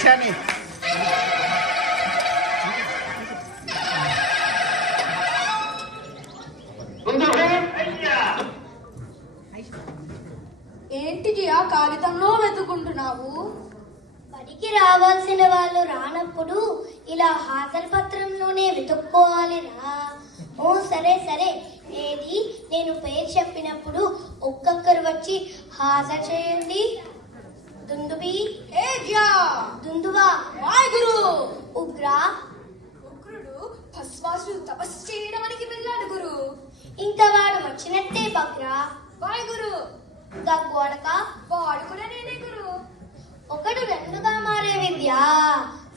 ఐశాని ఏంటిది ఆ కాగితంలో వెతుకుంటున్నావు? బడికి రావాల్సిన వాళ్ళు రానప్పుడు ఇలా హాజరు పత్రంలోనే వెతుక్కోవాలిరా. ఓ సరే సరే, ఏది నేను పేరు చెప్పినప్పుడు ఒక్కొక్కరు వచ్చి హాజరు చేయండి. దుందుబి, దుందువా, వాయుగురు. ఉగ్రా, ఉగ్రుడు భస్మాసుడు తపస్సు చేయడానికి వెళ్ళాడు గురు. ఇంకా వాడు వచ్చినట్టే బగ్రా. వాయుగురు. గగ్గోడక, వాడు కూడా నేనే గురు. ఒకడు రెండుగా మారే విద్య.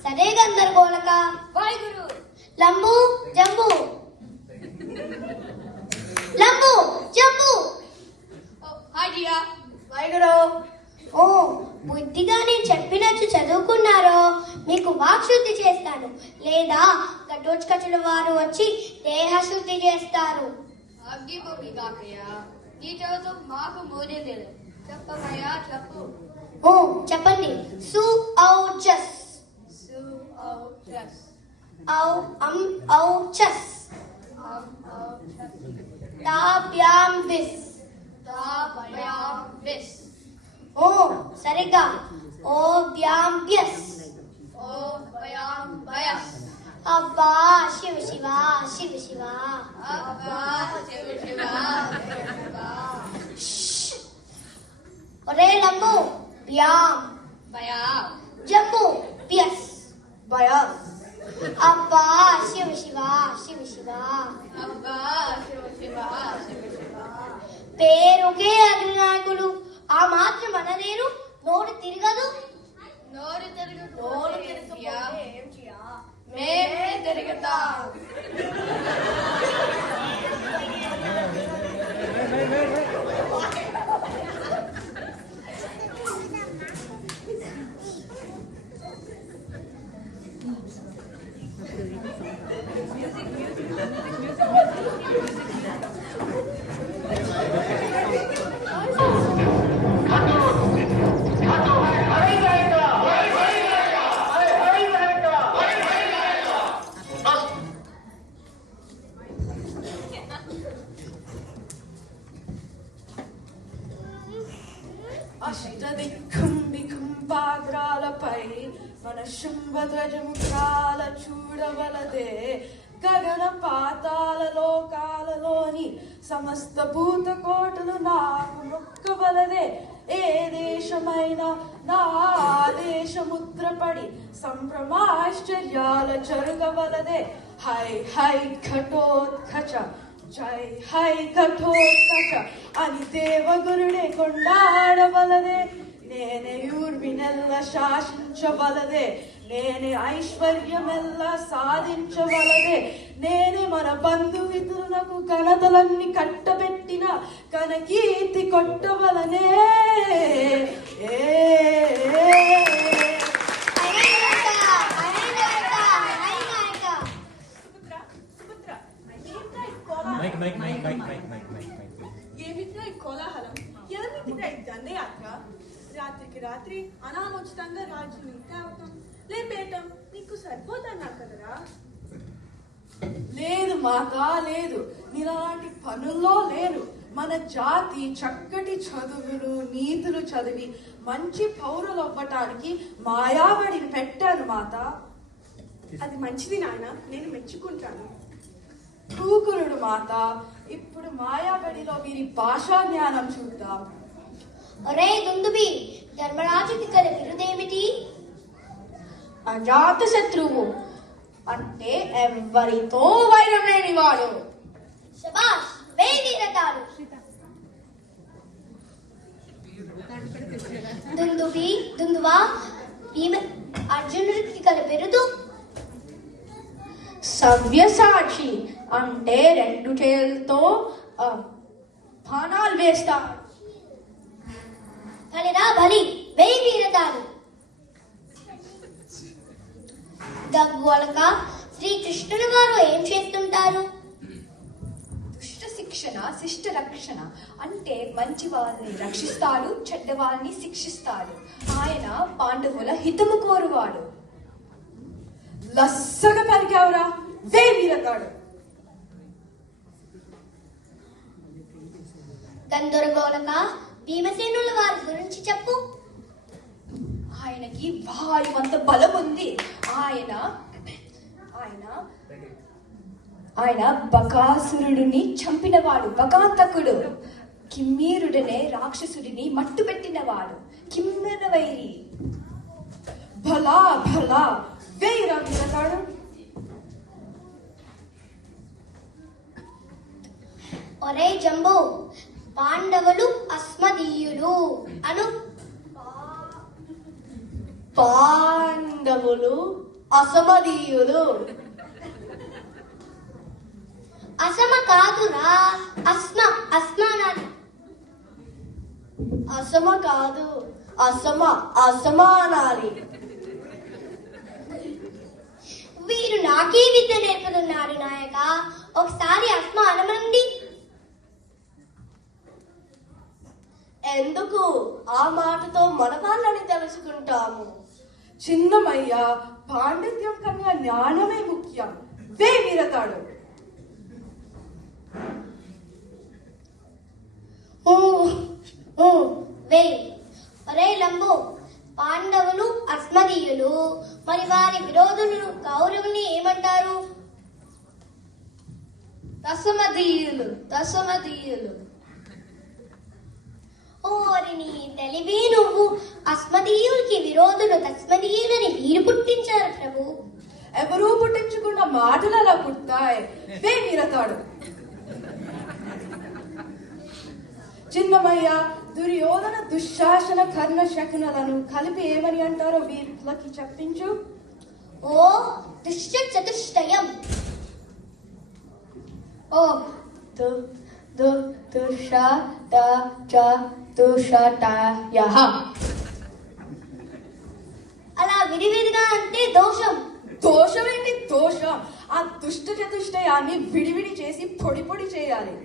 సరే గందరగోళక. వాయుగురు. లంబు జంబు, లంబు జంబు. ఐడియా. వాయుగురు. ఓ బుద్ధిగా నేను చెప్పినట్టు చదువుకున్నారో మీకు వాక్శుద్ధి చేస్తాను, లేదా ఘటోత్కచుడు వారు వచ్చి దేహశుద్ధి చేస్తారు. అగ్గి పొగ్గి కాకయ్యా, నీ చదువుతో మాకు మోదే లేదు. చెప్పమయ్యా చెప్పు. ఓ చెప్పండి. సు ఔ చస్, సు ఔ చస్, ఔ ఔ చస్, ఔ చస్, తాభ్యాం విస్. తా భయాం విస్. ఓ సరిగ్గా. ఓ భ్యాం భ్యస్. ఓ భయాం భయస్. అబ్బా శివ శివ శివ శివ. అబ్బా శివ శివ శివ. ఒరే లంబు భ్యాం, భయాం జంబు భ్యస్. భయాస్. అబ్బా శివ శివ శివ శివ. అబ్బా శివ శివ శివ శివ. పేరుకే అగ్రనాయకులు, ఆ మాత్రం అనలేరు. నోరు తిరగదు. నోరు తిరుగు. నోరు తిరగకపోతే ఏం చేయా? మేమే తిరుగుతాం. అష్టదిక్కుంభికుంపాగ్రాలపై మన శుంభధ్వజముఖాల చూడవలదే. గగన పాతాల లోకాలలోని సమస్త భూతకోటలు నాకు మొక్కవలదే. ఏ దేశమైనా నా ఆదేశముద్రపడి సంభ్రమాశ్చర్యాల జరగవలదే. హై హై ఘటోత్కచ, జై హై ఘటోత్కచ అని దేవగురుడే కొండాడవలదే. నేనే ఊర్మినెల్ల శాసించవలదే. నేనే ఐశ్వర్యమెల్ల సాధించవలదే. నేనే మన బంధుమిత్రులకు ఘనతలన్నీ కట్టబెట్టిన కనకీర్తి కొట్టవలనే. ఏమిట్రా ఈ కోలాహలం? ఎవరినికిరా ఈ దండయాత్ర? రాత్రికి రాత్రి అనాలోచితంగా రాజుని తేవటం లేపేయటం నీకు సరిపోదన్నా కదరా? లేదు మాత, లేదు. ఇలాంటి పనుల్లో లేరు. మన జాతి చక్కటి చదువులు నీతులు చదివి మంచి పౌరులు అవ్వటానికి మాయాబడిని పెట్టాను మాత. అది మంచిది నాయన, నేను మెచ్చుకుంటాను. కూకురుడు మాత. ఇప్పుడు మాయాబడిలో వీరి భాషా జ్ఞానం చూద్దాం. ఒరే దుందుబి, ధర్మరాజుకి గల బిరుదేమిటి? అజాత శత్రువు, అంటే ఎవరితో వైరం లేనివాడు. శబాష్, వేయి రథాలు. దుందుబి, దుందువా, భీమ అర్జునుడికి గల బిరుదు? సవ్యసాచి, అంటే రెండు చేతులతో బాణాలు వేస్తాడు. బలిరా బలి, వేయి వీరతాలు. దగ్గొలక, శ్రీకృష్ణుడు వారు ఏం చేస్తుంటారు? దుష్ట శిక్ష శిక్షణ శిష్ట రక్షణ అంటే మంచి వాళ్ళని రక్షిస్తాడు, చెడ్డ వాళ్ళని శిక్షిస్తాడు. ఆయన పాండవుల హితము కోరువాడు. లస్సగా పలికావురా వే వీరతాడు. గందరగోళక భీమసేనుల వారి గురించి చెప్పు. ఆయనకి వాయువంత బలం ఉంది. ఆయన ఆయన ఆయన బకాసురుడిని చంపినవాడు, బకాంతకుడు. కిమ్మీరుడనే రాక్షసుడిని మట్టు పెట్టినవాడు, కిమ్మెర వైరి. భలా భలా వేయిరా వీరతాడు. ఒరే జంబు, పాండవులు అస్మదీయులు అను. పాండవులు అసమదీయులు. అసమ కాదురా, అస్మానాలి. అసమ కాదు, అసమానాలి. వీరు నాకే విద్య నేర్పుతున్నారు నాయక. ఒకసారి అస్మ అనమండి. ఎందుకు? ఆ మాటతో మన వాళ్ళని తెలుసుకుంటాము. చిన్నమయ్య, పాండిత్యం కన్నా జ్ఞానమే ముఖ్యం. వే వీరతాడు. వేయ్. ఒరే లంబు, పాండవులు అస్మదీయులు, మరి వారి విరోధులు కౌరవుని ఏమంటారు? దశమదీయులు దశమదీయులు. ఓరి నీ తెలివి నువ్వు. అస్మదీయులకి విరోధులు దస్మదీయులని వీరు పుట్టించారు ప్రభు. ఎవరూ పుట్టించకుండా మాటలు అలా పుట్టాయి. వే వీరతాడు. చిన్నమయ్య, దుర్యోధన దుశ్శాసన కర్ణ శకునులను కలిపి ఏమని అంటారో వీళ్ళకి చెప్పించు. ఓ దుష్ట చతుష్టయం. ఓ దుషటయః. అలా విడివిడిగా అంటే దోషం. దోషమేంటి దోషం? ఆ దుష్ట చతుష్టయాన్ని విడివిడి చేసి పొడి పొడి చేయాలి.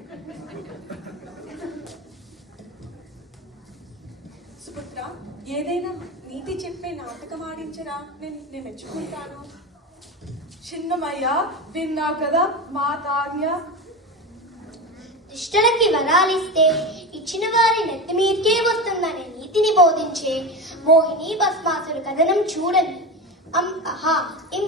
సుపుత్ర, ఏదైనా నీతి చెప్పే నాటకం ఆడించరా, నేను మెచ్చుకుంటాను. చిన్నమయ్య, విన్నా కదా మాతాజ్ఞ. దుష్టులకి వరాలిస్తే ఇచ్చిన వారి నెత్తి మీదకే వస్తుందనే నీతిని బోధించే మోహిని భస్మాసురు కథనం చూడండి. అం అహా ఇం